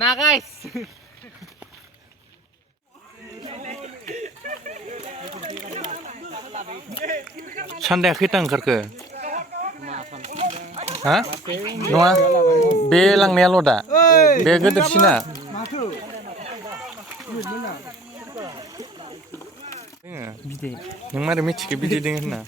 Nah guys. सान्दाया खैथा ओंखारखो हा नङा बे लांनायाल' दा बे गोदोरसिना बिदै नों मारै मिथिखो बिदै दङ होनना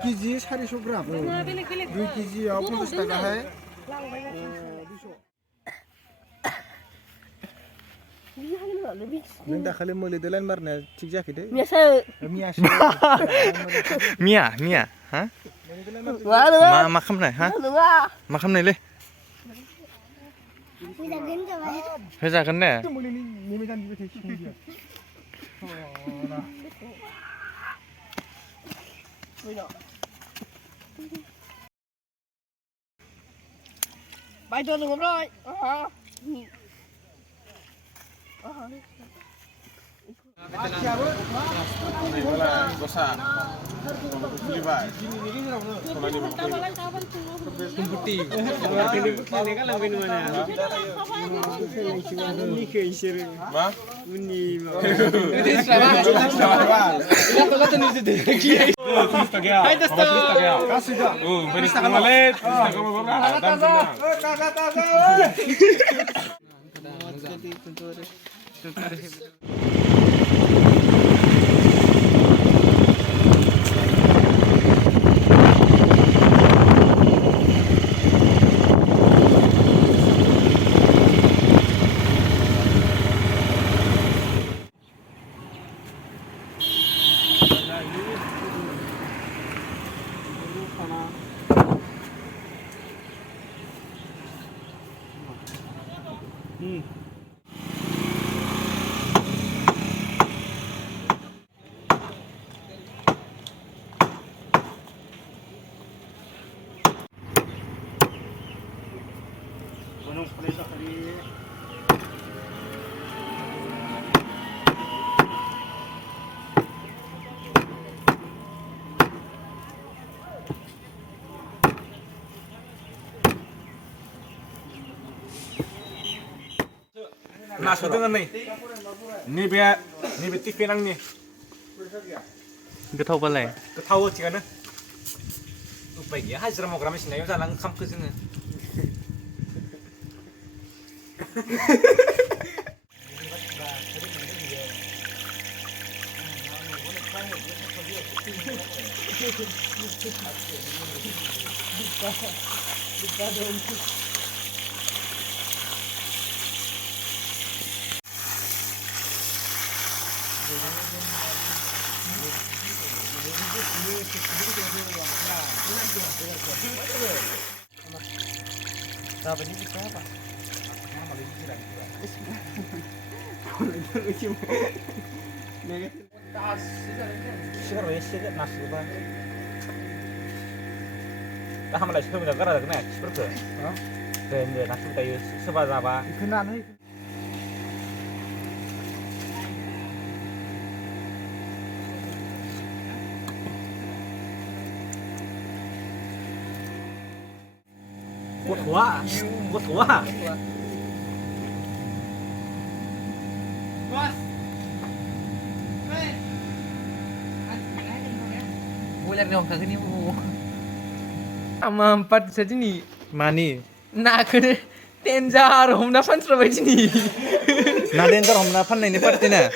केजि 400 ग्राम 2 केजियाव 50 थाखाहाय 200 नों दाखालि मोलेदो लाइन मारनाया थिग जायाखै दे मिया हा मा खालामनाय हा मा खालामनायलै होजागोन ने Bài tôi đúng rồi. Masuk dengan nih. Ini tipe nang nih. गोथावबालाय Ketawa cikan nih. Upaya ya, hasil mau keramas nih, jalan kam ke sini. Siapa ya sih nasi apa? Dah malah siapa yang gara-gara kena seperti itu? Bener nasi kayu sebab apa? 그나는 गथ'आ Buyar dong kagak nih bu. Sama 4 saja nih. मानि Nah kene tenjar homna fansra baji nih. ना डेन्जार हमना फाननायनि party ना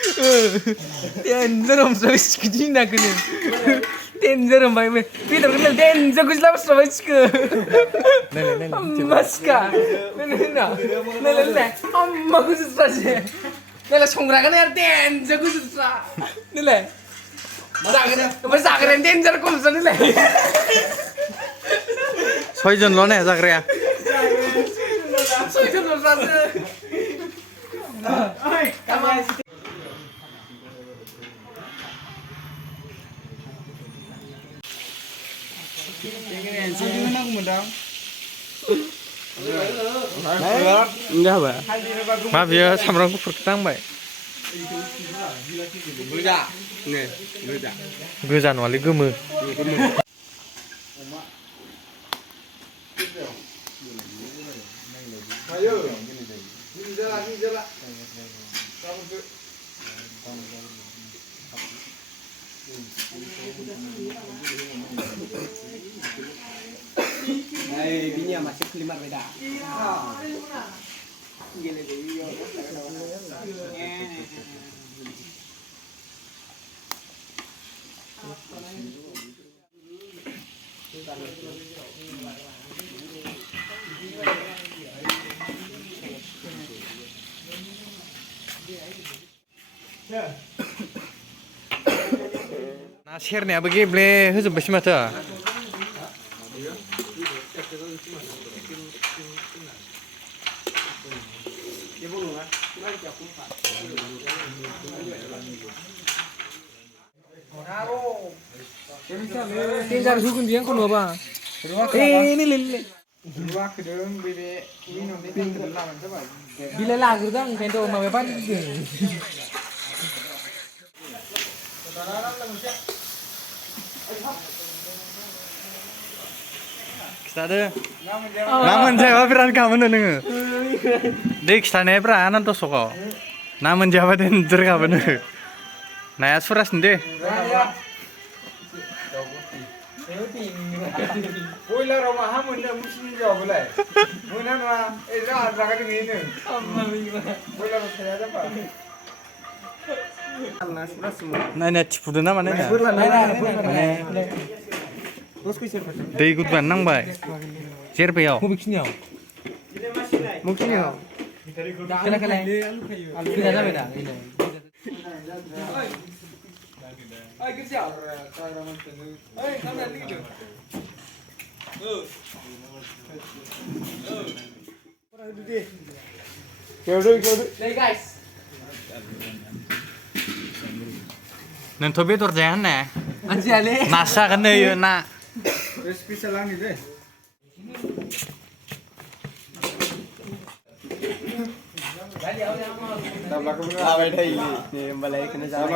Tenjar homna baji kini nah kene. Tenjar homna me. Peter kene tenjar gusla basra baji ke. Maska. Nela. Nela. Amma gusra je. Nela songra kan यार tenjar gusra. Nela. जागरेन danger खमसो नोलाय सयजनल' ने जाग्राया सयजनल' जासो enggak apa maaf ya sabrang guफुर नांबाय गोजा नङालै गोमो Binya masih kelima beda. ना सेरनायाबो गेब्ले होजोबबायसो माथो danger हुगुन बियां खनो बा नि ले Dua kedeng bebe ini nanti tinggal lawan coba. बिलाय लाग्रोदां ओंखायनोथ' माबाया बानदों खिथादो ना मोनजायाबा बिराद गाबोनो नोङो दै खिथानायब्रा आनन्द सखआव ना मोनजायाबा देन्जार गाबोनो नाया सुरासनि दे Boiler rumah hamun dah mesti jawab boleh. Mana mana, dah raga tu ni. Boiler saya ada apa? Allah sudah semua. नायनाया थिफुदो ना माने ना दै गुदुङानो नांबाय जेरबायाव बबेखिनियाव Mungkin. खोनाखालाय गोजा जाबाय दा ओइ गोजा ओइ खामना लिखिदो Hey guys नोंथ' बेदर जाया होननाया मानसियाले नासो जागोन नै इयो ना Spesial lagi deh. लाबाय थायो नै होमबालाय बेखौनो जाबाय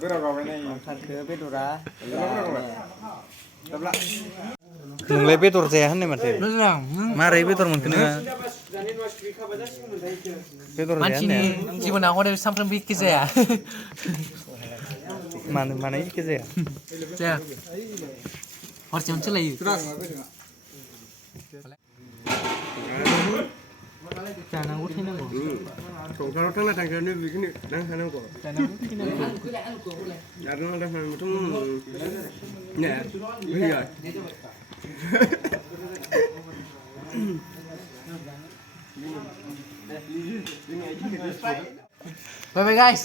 गोराव गावबाय नायो खारखो बेदरा नोंलाय बेदर जाया होननाय माथो मारै बेदर मोनखो नोङो बेदर जाया मानसिनि होननाया जिबना हदाय सानफ्रोमबो एखे जाया मानो एखे जाया जाया हरसेयावनो सोलायो जानांगौ थैनांगौ संसाराव थांना थांनानै बिदिनो नांखानांगौ जागोन आदा थांनानैथ' ने फैया Bye bye guys